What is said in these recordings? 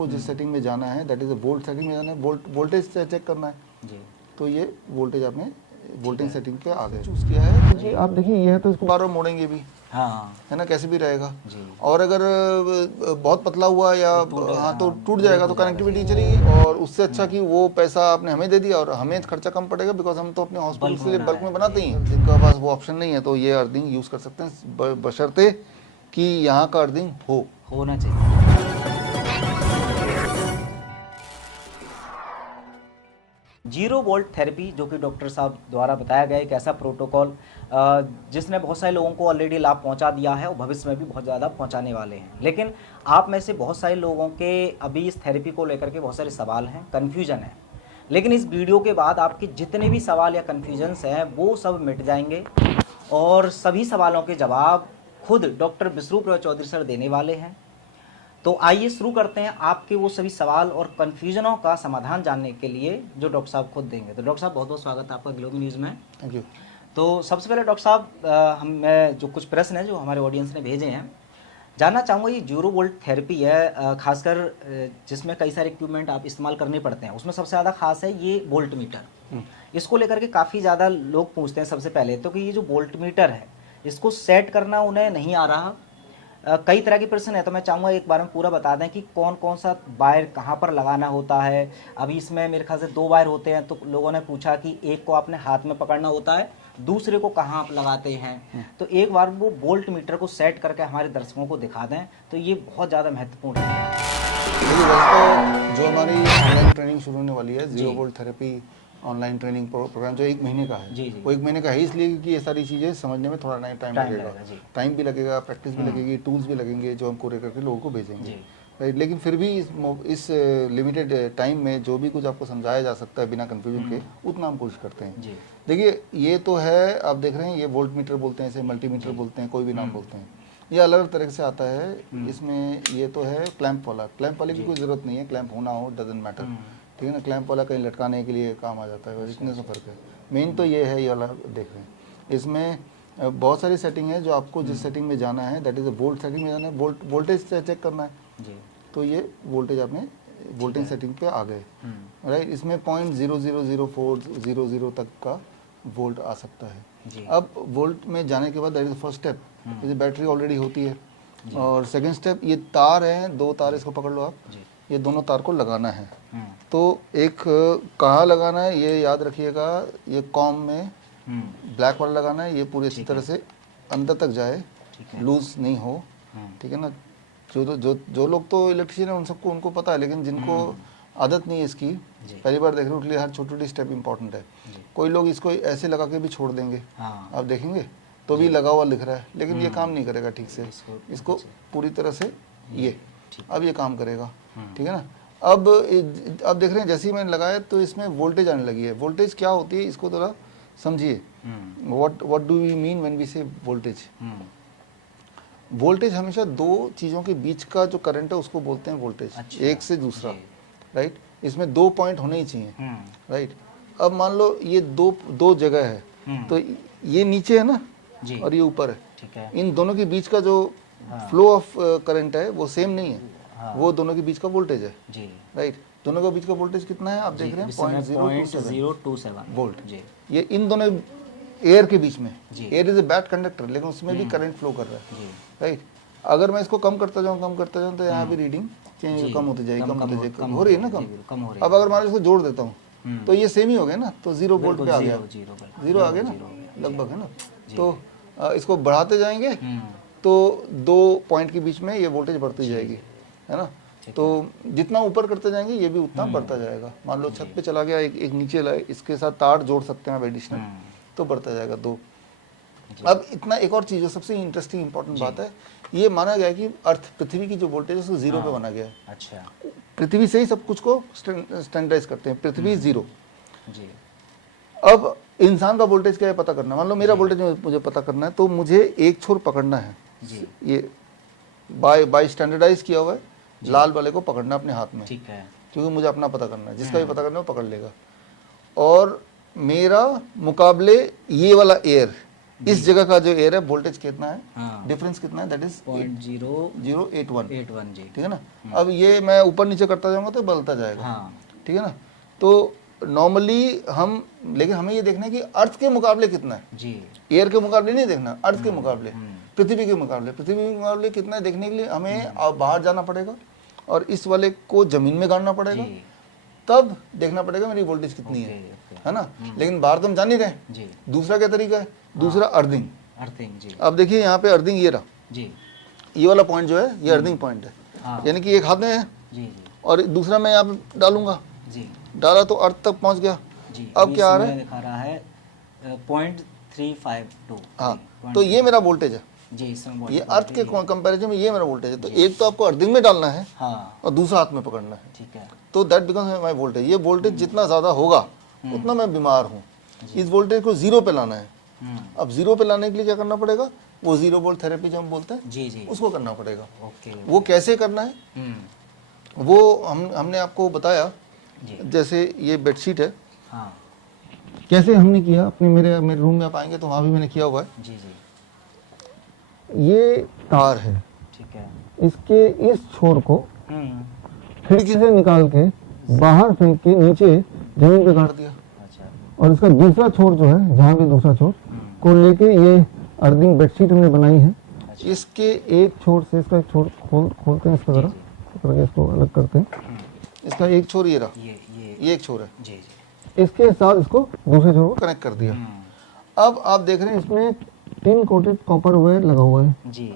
को जिस सेटिंग में जाना है दैट इज वोल्ट सेटिंग में जाना है, वोल्टेज चेक करना है जी। तो ये वोल्टेज आपने वोल्टिंग सेटिंग पे आ गए चूज किया है तो जी आप देखिए ये है तो इसको बार बार मोड़ेंगे भी हाँ है ना, कैसे भी रहेगा जी। और अगर बहुत पतला हुआ या हाँ तो टूट जाएगा तो कनेक्टिविटी चलेगी और उससे अच्छा कि वो पैसा आपने हमें दे दिया और हमें खर्चा कम पड़ेगा बिकॉज हम तो अपने हॉस्पिटल के लिए बल्क में बनाते ही हैं। जिनके पास वो ऑप्शन नहीं है तो ये अर्थिंग यूज़ कर सकते हैं बशर्ते कि यहाँ का अर्थिंग होना चाहिए। जीरो वोल्ट थेरेपी जो कि डॉक्टर साहब द्वारा बताया गया एक ऐसा प्रोटोकॉल जिसने बहुत सारे लोगों को ऑलरेडी लाभ पहुंचा दिया है और भविष्य में भी बहुत ज़्यादा पहुंचाने वाले हैं। लेकिन आप में से बहुत सारे लोगों के अभी इस थेरेपी को लेकर के बहुत सारे सवाल हैं, कन्फ्यूजन है। लेकिन इस वीडियो के बाद आपके जितने भी सवाल या कन्फ्यूजन्स हैं वो सब मिट जाएंगे और सभी सवालों के जवाब खुद डॉक्टर विष्णुप्रिया चौधरी सर देने वाले हैं। तो आइए शुरू करते हैं आपके वो सभी सवाल और कन्फ्यूजनों का समाधान जानने के लिए जो डॉक्टर साहब खुद देंगे। तो डॉक्टर साहब बहुत बहुत स्वागत है आपका ग्लोबल न्यूज़ में। Thank you. तो सबसे पहले डॉक्टर साहब मैं जो कुछ प्रश्न हैं जो हमारे ऑडियंस ने भेजे हैं जानना चाहूँगा। ये जीरो वोल्ट थेरेपी है खासकर जिसमें कई सारे इक्विपमेंट आप इस्तेमाल करने पड़ते हैं, उसमें सबसे ज़्यादा खास है ये वोल्ट मीटर। इसको लेकर के काफ़ी ज़्यादा लोग पूछते हैं सबसे पहले तो कि ये जो वोल्ट मीटर है इसको सेट करना उन्हें नहीं आ रहा। कई तरह के प्रश्न है तो मैं चाहूँगा एक बार में पूरा बता दें कि कौन कौन सा वायर कहाँ पर लगाना होता है। अभी इसमें मेरे ख्याल से 2 वायर होते हैं तो लोगों ने पूछा कि एक को आपने हाथ में पकड़ना होता है, दूसरे को कहाँ आप लगाते हैं। तो एक बार वो वोल्ट मीटर को सेट करके हमारे दर्शकों को दिखा दें तो ये बहुत ज़्यादा महत्वपूर्ण है। देखिए वैसे तो जो हमारी ऑनलाइन ट्रेनिंग शुरू होने वाली है zero volt therapy online training programme जो 1 महीने का है जी जी। वो 1 महीने का है इसलिए क्योंकि ये सारी चीज़ें समझने में थोड़ा टाइम लगेगा। टाइम भी लगेगा, प्रैक्टिस भी लगेगी, टूल्स भी लगेंगे जो हम कोरियर करके लोगों को भेजेंगे। राइट, लेकिन फिर भी इस लिमिटेड टाइम में जो भी कुछ आपको समझाया जा सकता है बिना कंफ्यूजन के उतना हम कोशिश करते हैं। देखिए ये तो है, आप देख रहे हैं ये वोल्ट मीटर बोलते हैं, इसे मल्टीमीटर बोलते हैं, कोई भी नाम बोलते हैं। ये अलग अलग तरह से आता है। इसमें ये तो है क्लैंप वाले की कोई ज़रूरत नहीं है, क्लैंप होना हो डजंट मैटर, ठीक है ना। क्लैंप वाला कहीं लटकाने के लिए काम आ जाता है, बस इतने से फर्क है। मेन तो ये है, ये वाला देख रहे हैं। इसमें बहुत सारी सेटिंग है जो आपको जिस सेटिंग में जाना है दैट इज़ वोल्ट सेटिंग में जाना है, वोल्टेज चेक करना है जी। तो ये वोल्टेज आपने वोल्टेज सेटिंग पे आ गए, राइट। इसमें 0.000400 तक का वोल्ट आ सकता है जी। अब वोल्ट में जाने के बाद दैट इज फर्स्ट स्टेप, जैसे बैटरी ऑलरेडी होती है और सेकंड स्टेप ये तार है, 2 तार इसको पकड़ लो आप, ये दोनों तार को लगाना है। तो एक कहाँ लगाना है ये याद रखिएगा, ये कॉम में ब्लैक वाला लगाना है, ये पूरी अच्छी तरह से अंदर तक जाए, लूज नहीं हो, ठीक है ना। जो लोग तो इलेक्ट्रिशियन है उन सबको उनको पता है, लेकिन जिनको आदत नहीं है इसकी, पहली बार देख रहे हो, उसके लिए हर छोटी छोटी स्टेप इंपॉर्टेंट है। कोई लोग इसको ऐसे लगा के भी छोड़ देंगे, आप देखेंगे तो भी लगा हुआ लिख रहा है, लेकिन ये काम नहीं करेगा ठीक से। इसको पूरी तरह से ये अब ये काम करेगा, ठीक है ना। अब देख रहे हैं जैसे ही मैंने लगाया तो इसमें वोल्टेज आने लगी है। वोल्टेज क्या होती है इसको थोड़ा समझिए। What do we mean when we say voltage. Voltage हमेशा 2 चीज़ों के बीच का जो करंट है उसको बोलते हैं वोल्टेज। अच्छा, एक से दूसरा, राइट। इसमें 2 पॉइंट होने ही चाहिए, राइट। अब मान लो ये दो जगह है, तो ये नीचे है ना और ये ऊपर है, ठीक है। इन दोनों के बीच का जो फ्लो ऑफ करंट है वो सेम नहीं है, वो दोनों के बीच का वोल्टेज है जी, राइट। दोनों के बीच का वोल्टेज कितना है आप देख रहे हैं 0.027 वोल्ट। ये इन दोनों एयर के बीच में, air is a bad conductor, लेकिन उसमें भी करंट फ्लो कर रहा है, राइट। अगर मैं इसको कम करता जाऊँ तो यहाँ भी रीडिंग चेंज कम होती जाएगी, हो रही है ना कम। अब अगर मैं इसको जोड़ देता हूँ तो ये सेम ही हो गया ना, तो 0 वोल्ट पे आ गया, 0 आ गया ना लगभग, है ना। तो इसको बढ़ाते जाएंगे तो 2 पॉइंट के बीच में ये वोल्टेज बढ़ती जाएगी, है ना। तो जितना ऊपर करते जाएंगे ये भी उतना बढ़ता जाएगा। मान लो छत पे चला गया, एक नीचे लाए, इसके साथ तार जोड़ सकते हैं आप एडिशनल, तो बढ़ता जाएगा 2। अब इतना एक और चीज़ है, सबसे इंटरेस्टिंग इंपॉर्टेंट बात है, ये माना गया कि अर्थ पृथ्वी की जो वोल्टेज है उसको 0 पे बना गया है। अच्छा, पृथ्वी से ही सब कुछ को स्टैंडर्डाइज करते हैं, पृथ्वी 0 जी। अब इंसान का वोल्टेज क्या है पता करना, मान लो मेरा वोल्टेज मुझे पता करना है, तो मुझे एक छोर पकड़ना है जी। ये बाय स्टैंडर्डाइज किया हुआ है, लाल वाले को पकड़ना अपने हाथ में, ठीक है, क्योंकि मुझे अपना पता करना है, जिसका भी पता करना है वो पकड़ लेगा। और मेरा मुकाबले ये वाला एयर, इस जगह का जो एयर है वोल्टेज कितना है, हाँ। डिफरेंस कितना है, दैट इज 0.081 जी, ठीक है ना। अब ये मैं ऊपर नीचे करता जाऊंगा तो बदलता जाएगा, हाँ। ठीक है ना। तो नॉर्मली हम, लेकिन हमें ये देखना है कि अर्थ के मुकाबले कितना है जी, एयर के मुकाबले नहीं देखना, अर्थ के मुकाबले, पृथ्वी के मुकाबले कितना है देखने के लिए हमें बाहर जाना पड़ेगा और इस वाले को जमीन में गाड़ना पड़ेगा, तब देखना पड़ेगा मेरी वोल्टेज कितनी है ना। लेकिन बाहर तो हम जान नहीं रहे। दूसरा क्या तरीका है, दूसरा अर्थिंग। जी। अब देखिए यहाँ पे अर्थिंग ये रहा जी, ये वाला पॉइंट जो है ये अर्थिंग पॉइंट है, यानी कि एक हाथ में है जी, और दूसरा मैं यहाँ पे डालूंगा, जी, डाला तो अर्थ तक पहुंच गया। जी। अब क्या आ रहा है, दिखा रहा है 0.352। हाँ, तो ये मेरा वोल्टेज है जी, इसमें ये अर्थ के कंपैरिजन में ये मेरा वोल्टेज है। तो एक तो आपको अर्थिंग में डालना है हाँ, और दूसरा हाथ में पकड़ना है, ठीक है। तो दैट बिकम्स माय वोल्टेज। ये वोल्टेज जितना ज़्यादा होगा उतना मैं बीमार हूँ। इस वोल्टेज को जीरो पे लाना है। अब जीरो पे लाने के लिए क्या करना पड़ेगा, वो जीरो वोल्ट थेरेपी जो हम बोलते हैं जी, जी, उसको करना पड़ेगा। ओके। वो कैसे करना है वो हमने आपको बताया। जैसे ये बेडशीट है, हाँ, कैसे हमने किया अपने मेरे रूम में आप आएंगे तो वहाँ भी मैंने किया हुआ है। जी, जी, ये तार है, ठीक है। इसके इस छोर को खिड़की से निकाल के बाहर फेंक के नीचे जमीन पे गाड़ दिया। अच्छा, और इसका दूसरा छोर जो है, जहाँ भी दूसरा छोर को लेके ये अर्थिंग बेडशीट हमने बनाई है। अच्छा। इसके एक छोर से इसका एक छोर खोलते हैं, इसका जरा करके इसको अलग करते हैं। इसका एक छोर ये रहा, ये एक छोर है, जी, जी, इसके साथ इसको दूसरे छोर को कनेक्ट कर दिया। अब आप देख रहे हैं इसमें टिन कोटेड कॉपर वायर लगा हुआ है जी।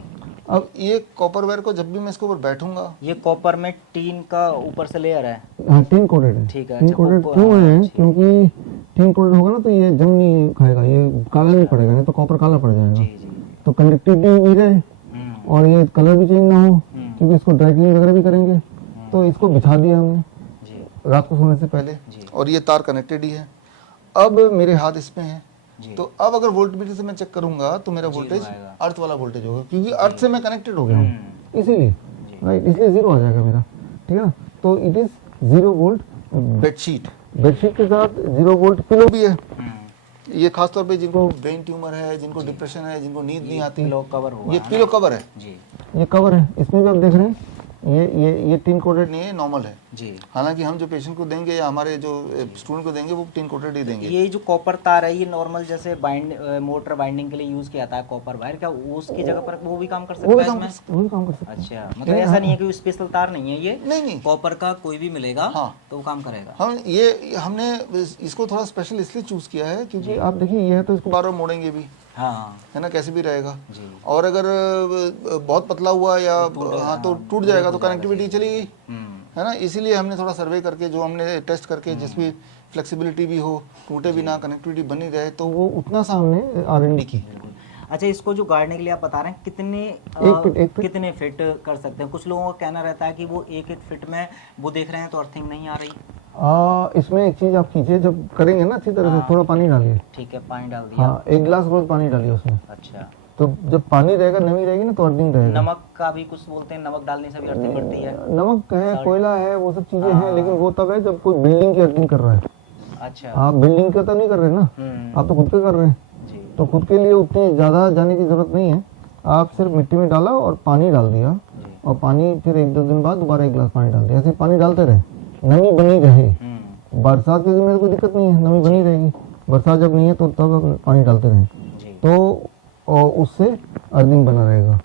अब ये कॉपर वायर को जब भी मैं इसके ऊपर बैठूंगा, ये कॉपर में टीन का ऊपर से लेयर है। हाँ, टिन कोटेड है। ठीक है। टिन कोटेड क्यों है, क्योंकि टिन कोटेड होगा ना तो ये जंग नहीं खाएगा, ये काला नहीं पड़ेगा, नहीं तो कॉपर काला पड़ जाएगा। जी, जी। तो कंडक्टिविटी भी रहे और ये कलर भी चेंज ना हो, क्योंकि इसको ड्राई क्लीनिंग वगैरह भी करेंगे। तो इसको बिछा दिया हमने रात को सोने से पहले, और ये तार कनेक्टेड ही है। अब मेरे हाथ इसमें है, तो अब अगर वोल्टमीटर से मैं चेक करूंगा तो मेरा वोल्टेज अर्थ वाला वोल्टेज होगा, क्योंकि अर्थ से मैं कनेक्टेड हो गया हूँ, इसीलिए राइट, इसलिए जीरो आ जाएगा मेरा, ठीक है ना। तो इट इज 0 वोल्ट बेडशीट के साथ 0 वोल्ट पिलो भी है। ये खासतौर पे जिनको ब्रेन ट्यूमर है, जिनको डिप्रेशन है, जिनको नींद नहीं आती, पिलो कवर होगा, ये पिलो कवर है जी, ये कवर है। इसमें भी आप देख रहे हैं ये टिन कोटेड नहीं है, नॉर्मल है जी। हालांकि हम जो पेशेंट को देंगे या हमारे जो स्टूडेंट को देंगे वो टिन कोटेड ही देंगे। ये जो कॉपर तार है ये नॉर्मल जैसे मोटर बाइंडिंग के लिए यूज किया जाता है कॉपर वायर, क्या उसकी जगह पर वो भी काम कर सकता है इसमें? वो भी काम कर सकता है। अच्छा, मतलब ऐसा नहीं है कि स्पेशल तार नहीं है ये? नहीं, कॉपर का कोई भी मिलेगा हाँ, तो वो काम करेगा। हमने इसको थोड़ा स्पेशल इसलिए चूज किया है क्योंकि आप देखिए ये है तो इसको बार बार मोड़ेंगे भी, हाँ, है ना, कैसे भी रहेगा जी। और अगर बहुत पतला हुआ या हाँ तो टूट जाएगा, तो कनेक्टिविटी चली गई, है ना। इसीलिए हमने थोड़ा सर्वे करके, जो हमने टेस्ट करके, जिसमें फ्लेक्सिबिलिटी भी हो, टूटे भी ना, कनेक्टिविटी बनी रहे, तो वो उतना सा हमने R&D की। अच्छा, इसको जो गाड़ने के लिए आप बता रहे हैं कितने कितने फिट कर सकते हैं? कुछ लोगों का कहना रहता है कि वो एक फिट में वो देख रहे हैं तो अर्थिंग नहीं आ रही। इसमें एक चीज आप कीजिए, जब करेंगे ना अच्छी तरह से, थोड़ा पानी डालिए। ठीक है, पानी डाल दिया। हाँ, 1 गिलास रोज पानी डालिए उसमें। अच्छा, तो जब पानी रहेगा, नमी रहेगी ना, तो अर्थिंग रहेगा। नमक का भी कुछ बोलते हैं, नमक डालने से भी अर्थिंग बढ़ती है। नमक है, कोयला है, वो सब चीजें हैं, लेकिन वो तब है जब कोई बिल्डिंग की अर्थिंग कर रहा है। अच्छा, आप बिल्डिंग का तो नहीं कर रहे ना, आप तो खुद के कर रहे हैं, तो खुद के लिए उतनी ज्यादा जाने की जरूरत नहीं है। आप सिर्फ मिट्टी में डाला और पानी डाल दिया, और पानी फिर 1-2 दिन बाद दोबारा 1 गिलास पानी डाल दिया। ऐसे पानी डालते रहे, नमी बनी रहे। बरसात के दिन में कोई दिक्कत नहीं है, नमी बनी रहेगी। बरसात जब नहीं है तो तब पानी डालते रहे, तो उससे अर्थिंग बना रहेगा।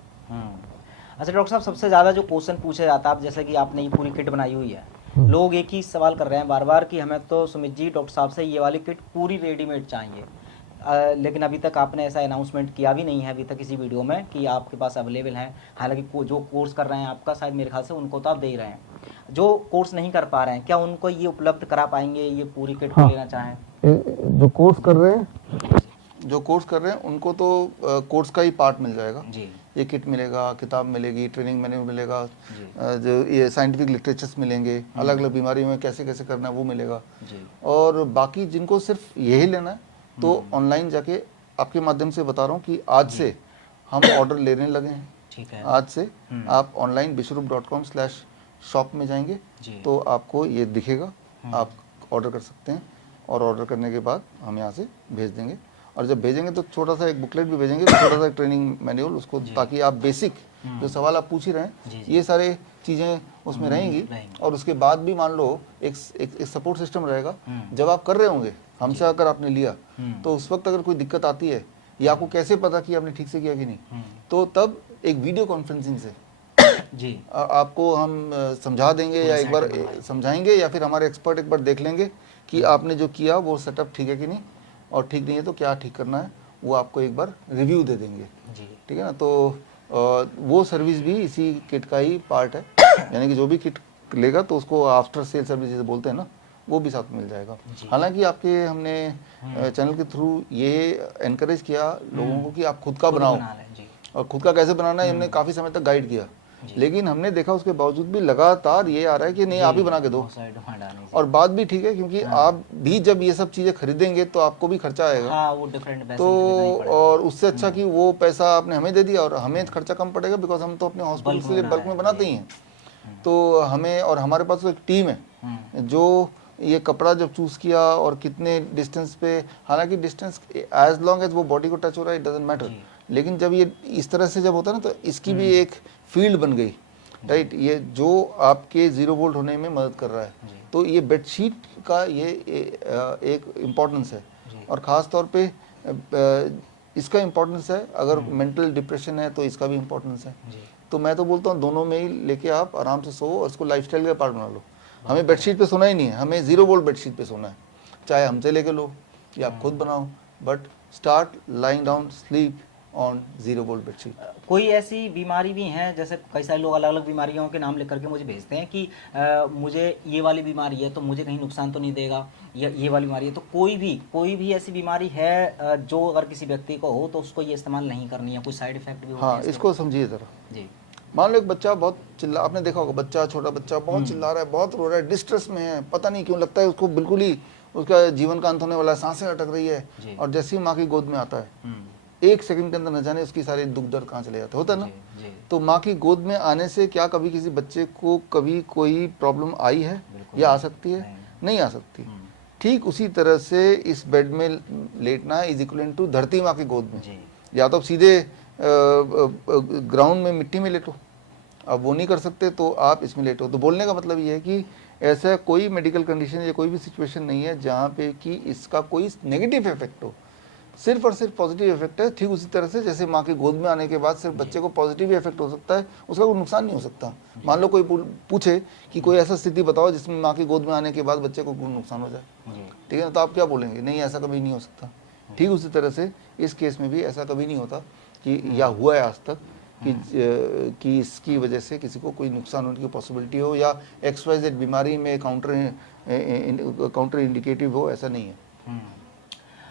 अच्छा डॉक्टर साहब, सबसे ज़्यादा जो क्वेश्चन पूछा जाता है, जैसे कि आपने ये पूरी किट बनाई हुई है, लोग एक ही सवाल कर रहे हैं बार बार कि हमें तो सुमित जी डॉक्टर साहब से ये वाली किट पूरी रेडीमेड चाहिए, लेकिन अभी तक आपने ऐसा अनाउंसमेंट किया भी नहीं है अभी तक किसी वीडियो में कि आपके पास अवेलेबल है। हालांकि जो कोर्स कर रहे हैं आपका, शायद मेरे ख्याल से उनको तो आप दे ही रहे हैं। जो कोर्स नहीं कर पा रहे हैं, क्या उनको ये उपलब्ध करा पाएंगे, ये पूरी किट को लेना चाहें? जो कोर्स कर रहे हैं उनको तो कोर्स का ही पार्ट मिल जाएगा जी। ये किट मिलेगा, किताब मिलेगी, ट्रेनिंग मैनुअल मिलेगा, जो ये साइंटिफिक लिटरेचर्स मिलेंगे, अलग अलग बीमारी में कैसे कैसे करना है वो मिलेगा जी। और बाकी जिनको सिर्फ यही लेना है तो ऑनलाइन जाके, आपके माध्यम से बता रहा हूँ कि आज से हम ऑर्डर लेने लगे हैं। ठीक है, आज से आप ऑनलाइन bishrup.com/shop में जाएंगे तो आपको ये दिखेगा, आप ऑर्डर कर सकते हैं, और ऑर्डर करने के बाद हम यहाँ से भेज देंगे। और जब भेजेंगे तो छोटा सा एक बुकलेट भी भेजेंगे, छोटा सा ट्रेनिंग मैनुअल उसको, ताकि आप बेसिक जो सवाल आप पूछ ही रहे हैं ये सारे चीज़ें उसमें रहेंगी। और उसके बाद भी मान लो एक सपोर्ट सिस्टम रहेगा। जब आप कर रहे होंगे हमसे अगर आपने लिया तो उस वक्त अगर कोई दिक्कत आती है या आपको कैसे पता कि आपने ठीक से किया कि नहीं, तो तब एक वीडियो कॉन्फ्रेंसिंग से जी आपको हम समझा देंगे या एक बार समझाएंगे, या फिर हमारे एक्सपर्ट एक बार देख लेंगे कि आपने जो किया वो सेटअप ठीक है कि नहीं, और ठीक नहीं है तो क्या ठीक करना है, वो आपको एक बार रिव्यू दे देंगे। ठीक है ना। तो वो सर्विस भी इसी किट का ही पार्ट है, यानी कि जो भी किट लेगा तो उसको आफ्टर सेल सर्विस जैसे बोलते हैं ना, वो भी साथ मिल जाएगा। हालांकि आपके हमने चैनल के थ्रू ये एनकरेज किया लोगों को कि आप खुद का बनाओ, और खुद का कैसे बनाना है हमने काफ़ी समय तक गाइड किया, लेकिन हमने देखा उसके बावजूद भी लगातार ये आ रहा है कि नहीं आप ही बना के दो। और बात भी ठीक है, क्योंकि आप भी जब ये सब चीज़ें खरीदेंगे तो आपको भी खर्चा आएगा। हाँ, वो डिफरेंट पैसे तो और उससे अच्छा कि वो पैसा आपने हमें दे दिया और हमें खर्चा कम पड़ेगा, बिकॉज हम तो अपने हॉस्पिटल से बल्क में बनाते ही हैं। तो हमें, और हमारे पास तो एक टीम है जो ये कपड़ा जब चूज़ किया और कितने डिस्टेंस पे, हालांकि डिस्टेंस एज लॉन्ग एज वो बॉडी को टच हो रहा है इट डजंट मैटर, लेकिन जब ये इस तरह से जब होता है ना तो इसकी भी एक फील्ड बन गई, राइट, ये जो आपके 0 वोल्ट होने में मदद कर रहा है। तो ये बेडशीट का ये एक इम्पोर्टेंस है, और ख़ास तौर पे इसका इम्पोर्टेंस है। अगर मेंटल डिप्रेशन है तो इसका भी इम्पोर्टेंस है। तो मैं तो बोलता हूँ दोनों में ही लेके आप आराम से सो और इसको लाइफस्टाइल का पार्ट बना लो। हमें बेडशीट पे सोना ही नहीं है, हमें 0 वोल्ट बेडशीट पे सोना है, चाहे हमसे लेके लो या आप खुद बनाओ, but start lying down sleep on 0 volt bedsheet. कोई ऐसी बीमारी भी हैं, जैसे कई सारे लोग अलग अलग बीमारियों के नाम लिख करके मुझे भेजते हैं कि मुझे ये वाली बीमारी है तो मुझे कहीं नुकसान तो नहीं देगा, या ये वाली बीमारी है, तो कोई भी ऐसी बीमारी है जो अगर किसी व्यक्ति को हो तो उसको ये इस्तेमाल नहीं करनी है, कोई साइड इफेक्ट भी होते हैं? हाँ, इसको समझिए ज़रा जी। मान लो एक बच्चा बहुत चिल्ला, आपने देखा होगा बच्चा, छोटा बच्चा बहुत चिल्ला रहा है, बहुत रो रहा है, डिस्ट्रेस में है, पता नहीं क्यों लगता है उसको बिल्कुल ही उसका जीवन का अंत होने वाला है, सांसें अटक रही है, और जैसे ही माँ की गोद में आता है 1 सेकंड के अंदर न जाने उसकी सारी दुख दर्द कहाँ चले जाते, होता है ना। तो माँ की गोद में आने से क्या कभी किसी बच्चे को कभी कोई प्रॉब्लम आई है या आ सकती है? नहीं आ सकती। ठीक उसी तरह से इस बेड में लेटना इज इक्वलेंट टू धरती माँ की गोद में। या तो सीधे ग्राउंड में मिट्टी में लेटो, अब वो नहीं कर सकते तो आप इसमें लेटो। तो बोलने का मतलब ये है कि ऐसा कोई मेडिकल कंडीशन या कोई भी सिचुएशन नहीं है जहाँ पे कि इसका कोई नेगेटिव इफेक्ट हो, सिर्फ और सिर्फ पॉजिटिव इफेक्ट है। ठीक उसी तरह से जैसे माँ की गोद में आने के बाद सिर्फ बच्चे को पॉजिटिव इफेक्ट हो सकता है, उसका कोई नुकसान नहीं हो सकता। मान लो कोई पूछे कि कोई ऐसा स्थिति बताओ जिसमें माँ की गोद में आने के बाद बच्चे को कोई नुकसान हो जाए, ठीक है ना, तो आप क्या बोलेंगे? नहीं, ऐसा कभी नहीं हो सकता। ठीक उसी तरह से इस केस में भी ऐसा कभी नहीं होता कि या हुआ है आज तक कि इसकी वजह से किसी को कोई नुकसान होने की पॉसिबिलिटी हो या XYZ बीमारी में काउंटर इंडिकेटिव हो, ऐसा नहीं है।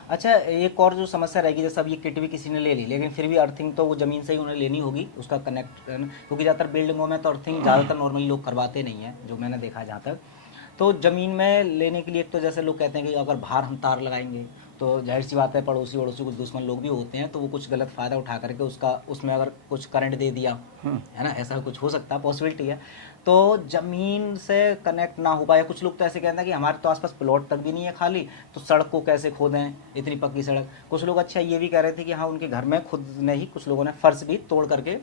अच्छा, एक और जो समस्या रहेगी, जैसे अब ये किट भी किसी ने ले ली, लेकिन फिर भी अर्थिंग तो वो ज़मीन से ही उन्हें लेनी होगी, उसका कनेक्ट, क्योंकि ज़्यादातर बिल्डिंगों में तो अर्थिंग ज़्यादातर नॉर्मली लोग करवाते नहीं हैं, जो मैंने देखा जहाँ तक। तो ज़मीन में लेने के लिए तो जैसे लोग कहते हैं कि अगर बाहर हम तार लगाएंगे तो जाहिर सी बात है पड़ोसी कुछ दुश्मन लोग भी होते हैं, तो वो कुछ गलत फ़ायदा उठा करके उसमें अगर कुछ करंट दे दिया, है ना, ऐसा कुछ हो सकता है, पॉसिबिलिटी है। तो ज़मीन से कनेक्ट ना हो पाए, कुछ लोग तो ऐसे कहते हैं कि हमारे तो आसपास प्लॉट तक भी नहीं है खाली, तो सड़क को कैसे खोदें, इतनी पक्की सड़क। कुछ लोग अच्छा ये भी कह रहे थे कि हाँ, उनके घर में खुद ने ही कुछ लोगों ने फर्श भी तोड़ करके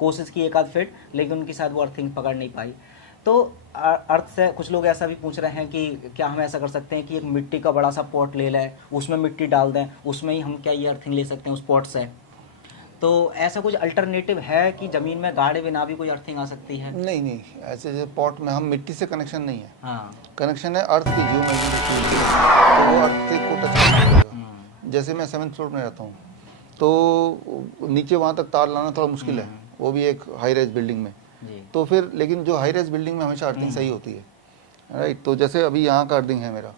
कोशिश की 1 आध फीट, लेकिन उनकी शायद वो अर्थिंग पकड़ नहीं पाई। तो अर्थ से कुछ लोग ऐसा भी पूछ रहे हैं कि क्या हम ऐसा कर सकते हैं कि एक मिट्टी का बड़ा सा पॉट ले लें, उसमें मिट्टी डाल दें, उसमें ही हम क्या ये अर्थिंग ले सकते हैं उस पॉट से? तो ऐसा कुछ अल्टरनेटिव है कि ज़मीन में गाड़े बिना भी कोई अर्थिंग आ सकती है? नहीं, ऐसे पॉट में हम मिट्टी से कनेक्शन नहीं है। हाँ, कनेक्शन है अर्थ की जियोमेट्री, तो वो अर्थ को टच करेगा। जैसे मैं 7th फ्लोर में रहता हूँ, तो नीचे वहाँ तक तार लाना थोड़ा मुश्किल है, वो भी एक हाई राइज बिल्डिंग में। तो फिर लेकिन जो हाई राइज बिल्डिंग में हमेशा अर्थिंग सही होती है, राइट। तो जैसे अभी यहाँ का अर्थिंग है मेरा,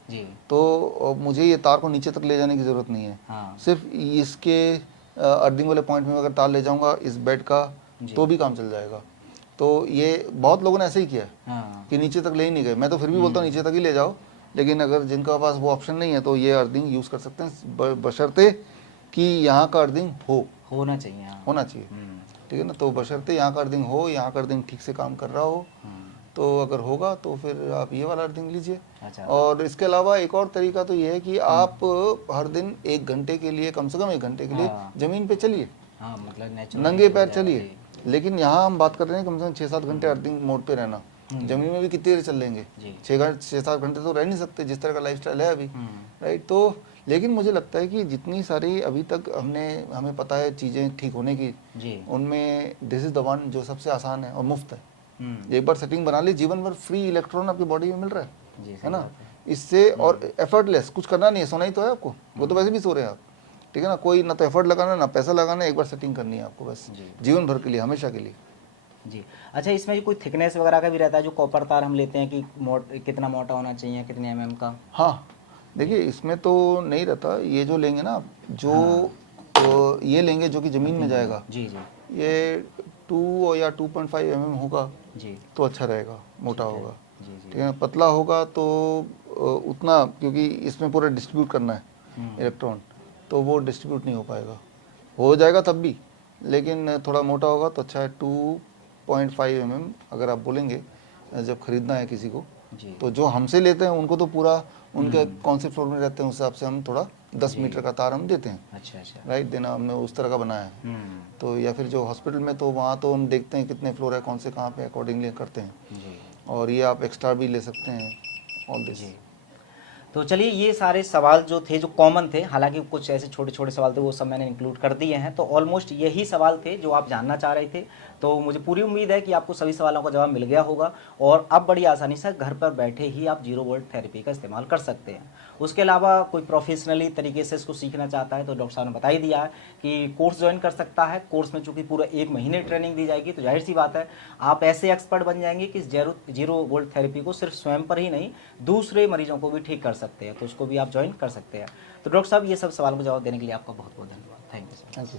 तो मुझे ये तार को नीचे तक ले जाने की ज़रूरत नहीं है। सिर्फ इसके अर्थिंग वाले पॉइंट में अगर तार ले जाऊँगा इस बेड का, तो भी काम चल जाएगा। तो ये बहुत लोगों ने ऐसे ही किया है कि नीचे तक ले ही नहीं गए। मैं तो फिर भी बोलता हूँ नीचे तक ही ले जाओ, लेकिन अगर जिनका पास वो ऑप्शन नहीं है तो ये अर्थिंग यूज़ कर सकते हैं, बशर्ते कि यहाँ का अर्थिंग होना चाहिए, ठीक है ना। तो बशर्ते यहाँ का अर्थिंग हो, यहाँ का अर्थिंग ठीक से काम कर रहा हो, तो अगर होगा तो फिर आप ये वाला अर्थिंग लीजिए। अच्छा। और इसके अलावा एक और तरीका तो ये है कि आप हर दिन 1 घंटे के लिए, कम से कम 1 घंटे के लिए ज़मीन पे चलिए, हाँ, मतलब नेचुरल नंगे पैर चलिए। लेकिन यहाँ हम बात कर रहे हैं कम से कम 6-7 घंटे अर्थिंग मोड पे रहना। जमीन में भी कितनी देर चल लेंगे, 6-7 घंटे तो रह नहीं सकते जिस तरह का लाइफस्टाइल है अभी, राइट। तो लेकिन मुझे लगता है कि जितनी सारी अभी तक हमें पता है चीज़ें ठीक होने की, उनमें दिस इज द वन जो सबसे आसान है और मुफ्त है। एक बार सेटिंग बना ली, जीवन भर फ्री इलेक्ट्रॉन आपकी बॉडी में मिल रहा है ना, इससे, और एफर्टलेस, कुछ करना नहीं है, सोना ही तो है आपको, वो तो वैसे भी सो रहे हैं आप, ठीक है ना, कोई ना तो एफर्ट लगाना ना पैसा लगाना, एक बार सेटिंग करनी है आपको बस, जीवन भर के लिए, हमेशा के लिए जी। अच्छा, इसमें कोई थिकनेस वगैरह का भी रहता है, जो कॉपर तार हम लेते हैं कि कितना मोटा होना चाहिए, कितने mm का? हाँ, देखिए इसमें तो नहीं रहता, ये जो लेंगे ना जो तो ये लेंगे जो कि ज़मीन में जाएगा जी, ये 2 या 2.5 mm होगा जी, तो अच्छा रहेगा, मोटा होगा, ठीक है। पतला होगा तो उतना, क्योंकि इसमें पूरा डिस्ट्रीब्यूट करना है इलेक्ट्रॉन, तो वो डिस्ट्रीब्यूट नहीं हो पाएगा, हो जाएगा तब भी, लेकिन थोड़ा मोटा होगा तो अच्छा है। 2.5 mm अगर आप बोलेंगे जब खरीदना है किसी को, तो जो हमसे लेते हैं उनको तो पूरा उनके कौन से फ्लोर में रहते हैं उस हिसाब से हम थोड़ा 10 मीटर का तार हम देते हैं। अच्छा, राइट, देना हमने उस तरह का बनाया है। तो या फिर जो हॉस्पिटल में, तो वहाँ तो हम देखते हैं कितने फ्लोर है, कौन से कहाँ पे, अकॉर्डिंगली करते हैं। और ये आप एक्स्ट्रा भी ले सकते हैं, ऑल दिस। तो चलिए, ये सारे सवाल जो थे, जो कॉमन थे, हालांकि कुछ ऐसे छोटे छोटे सवाल थे वो सब मैंने इंक्लूड कर दिए हैं, तो ऑलमोस्ट यही सवाल थे जो आप जानना चाह रहे थे। तो मुझे पूरी उम्मीद है कि आपको सभी सवालों का जवाब मिल गया होगा और अब बड़ी आसानी से घर पर बैठे ही आप 0 वोल्ट थेरेपी का इस्तेमाल कर सकते हैं। उसके अलावा कोई प्रोफेशनली तरीके से इसको सीखना चाहता है तो डॉक्टर साहब ने बता ही दिया है कि कोर्स ज्वाइन कर सकता है। कोर्स में चूंकि पूरा 1 महीने ट्रेनिंग दी जाएगी, तो जाहिर सी बात है आप ऐसे एक्सपर्ट बन जाएंगे कि 0 वोल्ट थेरेपी को सिर्फ स्वयं पर ही नहीं, दूसरे मरीजों को भी ठीक कर सकते हैं, तो उसको भी आप ज्वाइन कर सकते हैं। तो डॉक्टर साहब, ये सब सवालों का जवाब देने के लिए आपका बहुत बहुत धन्यवाद। Thank you.